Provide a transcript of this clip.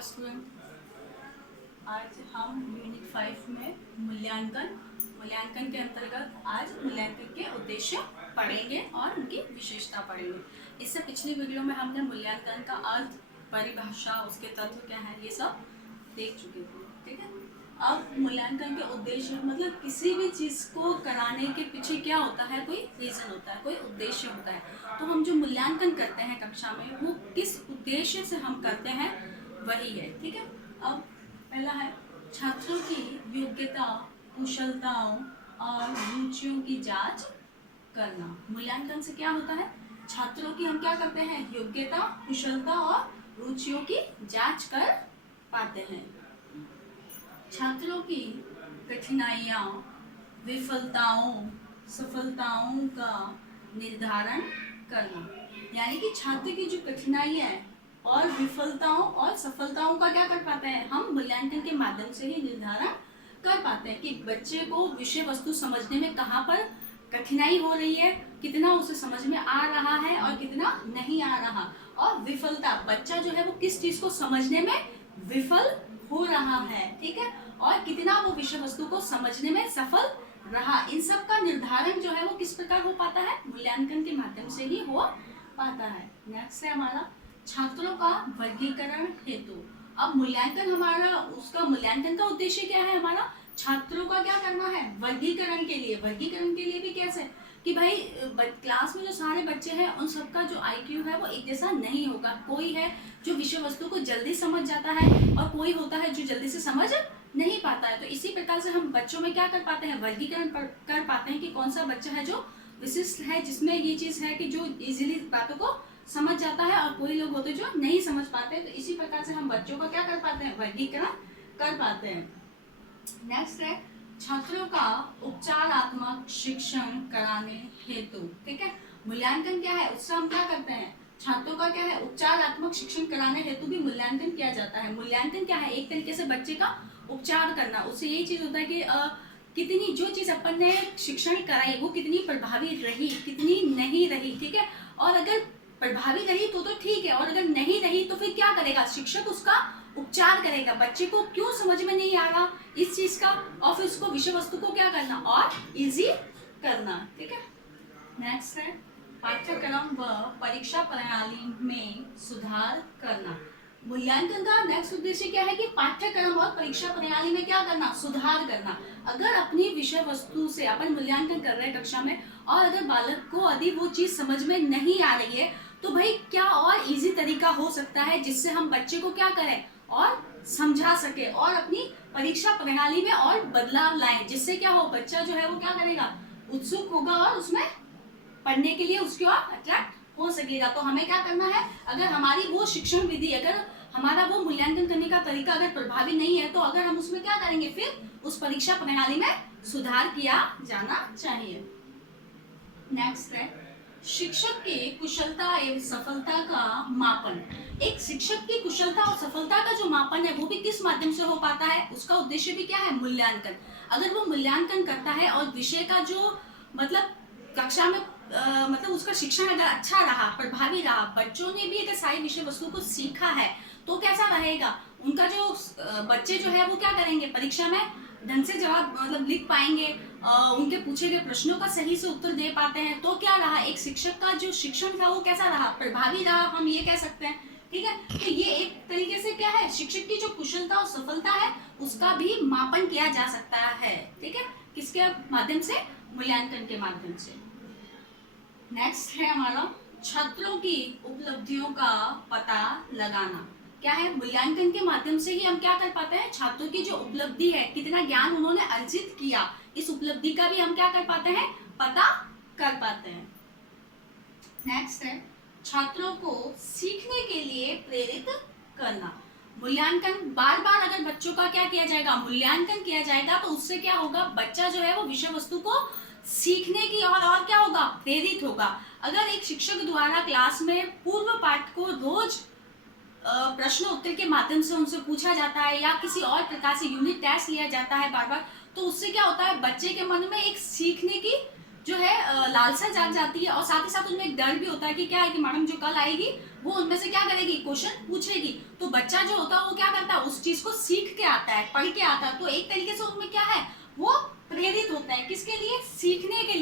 नमस्कार स्टूडेंट। आज हम यूनिट 5 में मूल्यांकन के अंतर्गत आज मूल्यांकन के उद्देश्य पढ़ेंगे और उनकी विशेषता पढ़ेंगे। इससे पिछली वीडियो में हमने मूल्यांकन का अर्थ, परिभाषा, उसके तत्व क्या है, ये सब देख चुके थे। ठीक है, अब मूल्यांकन के उद्देश्य मतलब किसी भी चीज़ को कराने के पीछे क्या होता है, कोई रीज़न होता है, कोई उद्देश्य होता है। तो हम जो मूल्यांकन करते हैं कक्षा में, वो किस उद्देश्य से हम करते हैं वही है। ठीक है, अब पहला है छात्रों की योग्यता, कुशलताओं और रुचियों की जांच करना। मूल्यांकन से क्या होता है, छात्रों की हम क्या करते हैं, योग्यता, कुशलता और रुचियों की जांच कर पाते हैं। छात्रों की कठिनाइयाँ, विफलताओं, सफलताओं का निर्धारण करना, यानी कि छात्र की जो कठिनाइयाँ और विफलताओं और सफलताओं का क्या कर पाते हैं, हम मूल्यांकन के माध्यम से ही निर्धारण कर पाते हैं कि बच्चे को विषय वस्तु समझने में कहाँ पर कठिनाई हो रही है, कितना उसे समझ में आ रहा है और कितना नहीं आ रहा, और विफलता, बच्चा जो है वो किस चीज को समझने में विफल हो रहा है। ठीक है, और कितना वो विषय वस्तु को समझने में सफल रहा। इन सब का निर्धारण जो है वो किस प्रकार हो पाता है, मूल्यांकन के माध्यम से ही हो पाता है। नेक्स्ट है हमारा छात्रों का वर्गीकरण हेतु। अब मूल्यांकन हमारा, उसका मूल्यांकन का उद्देश्य क्या है, हमारा छात्रों का क्या करना है, वर्गीकरण के लिए। वर्गीकरण के लिए भी कैसे कि भाई क्लास में जो सारे बच्चे हैं उन सबका जो IQ है वो एक जैसा नहीं होगा। कोई है जो विषय वस्तु को जल्दी समझ जाता है और कोई होता है जो जल्दी से समझ नहीं पाता है। तो इसी प्रकार से हम बच्चों में क्या कर पाते हैं, वर्गीकरण कर पाते हैं कि कौन सा बच्चा है जो विशिष्ट है, जिसमें ये चीज है कि जो इजीली बातों को समझ जाता है, और कोई लोग होते हैं जो नहीं समझ पाते हैं। तो इसी प्रकार से हम बच्चों का क्या कर पाते हैं, वर्गीकरण कर पाते हैं। नेक्स्ट है छात्रों का उपचारात्मक शिक्षण कराने हेतु। ठीक है, मूल्यांकन क्या है, उससे हम क्या करते हैं, छात्रों का क्या है, उपचारात्मक शिक्षण कराने हेतु भी मूल्यांकन किया जाता है। मूल्यांकन क्या है, एक तरीके से बच्चे का उपचार करना। उससे यही चीज होता है कि कितनी जो चीज अपन ने शिक्षण कराई वो कितनी प्रभावी रही, कितनी नहीं रही। ठीक है, और अगर प्रभावी रही तो ठीक है, और अगर नहीं रही तो फिर क्या करेगा, शिक्षक उसका उपचार करेगा। बच्चे को क्यों समझ में नहीं आ रहा इस चीज का, और फिर उसको विषय वस्तु को क्या करना और इजी करना। ठीक है, नेक्स्ट है पाठ्यक्रम व परीक्षा प्रणाली में सुधार करना। मूल्यांकन का नेक्स्ट उद्देश्य क्या है कि पाठ्यक्रम और परीक्षा प्रणाली में क्या करना, सुधार करना। अगर अपनी विषय वस्तु से अपन मूल्यांकन कर रहे हैं कक्षा में, और अगर बालक को यदि वो चीज समझ में नहीं आ रही है, तो भाई क्या और इजी तरीका हो सकता है जिससे हम बच्चे को क्या करें और समझा सके, और अपनी परीक्षा प्रणाली में और बदलाव लाएं, जिससे क्या हो, बच्चा जो है वो क्या करेगा, उत्सुक होगा और उसमें पढ़ने के लिए उसकी ओर अट्रैक्ट हो सकेगा। तो हमें क्या करना है, अगर हमारी वो शिक्षण विधि, अगर हमारा वो मूल्यांकन करने का तरीका अगर प्रभावी नहीं है, तो अगर हम उसमें क्या करेंगे, फिर उस परीक्षा प्रणाली में सुधार किया जाना चाहिए। नेक्स्ट है शिक्षक की कुशलता एवं सफलता का मापन। एक शिक्षक की कुशलता और सफलता का जो मापन है वो भी किस माध्यम से हो पाता है, उसका उद्देश्य भी क्या है, मूल्यांकन। अगर वो मूल्यांकन करता है और विषय का जो मतलब कक्षा में मतलब उसका शिक्षण अगर अच्छा रहा, प्रभावी रहा, बच्चों ने भी अगर सारी विषय वस्तु को सीखा है, तो कैसा रहेगा उनका जो बच्चे जो है वो क्या करेंगे, परीक्षा में ढंग से जवाब मतलब लिख पाएंगे, उनके पूछे गए प्रश्नों का सही से उत्तर दे पाते हैं। तो क्या रहा, एक शिक्षक का जो शिक्षण था वो कैसा रहा, प्रभावी रहा, हम ये कह सकते हैं। ठीक है, तो ये एक तरीके से क्या है, शिक्षक की जो कुशलता और सफलता है उसका भी मापन किया जा सकता है। ठीक है, किसके माध्यम से, मूल्यांकन के माध्यम से। नेक्स्ट है हमारा छात्रों की उपलब्धियों का पता लगाना। क्या है, मूल्यांकन के माध्यम से ही हम क्या कर पाते हैं, छात्रों की जो उपलब्धि है, कितना ज्ञान उन्होंने अर्जित किया, इस उपलब्धि का भी हम क्या कर पाते हैं, पता कर पाते हैं। नेक्स्ट है छात्रों को सीखने के लिए प्रेरित करना। मूल्यांकन बार बार अगर बच्चों का क्या किया जाएगा, मूल्यांकन किया जाएगा, तो उससे क्या होगा, बच्चा जो है वो विषय वस्तु को सीखने की और क्या होगा, प्रेरित होगा। अगर एक शिक्षक द्वारा क्लास में पूर्व पाठ को रोज प्रश्न उत्तर के माध्यम से उनसे पूछा जाता है, या किसी और प्रकार से यूनिट टेस्ट लिया जाता है बार बार, तो उससे क्या होता है, बच्चे के मन में एक सीखने की जो है लालसा जाग जाती है, और साथ ही साथ उनमें एक डर भी होता है कि क्या है कि मैडम जो कल आएगी वो उनमें से क्या करेगी, क्वेश्चन पूछेगी। तो बच्चा जो होता है वो क्या चीज को सीख के आता है, पढ़ के आता है, तो एक तरीके से उनमें क्या है, वो प्रेरित होता है किसके लिए, सीखने के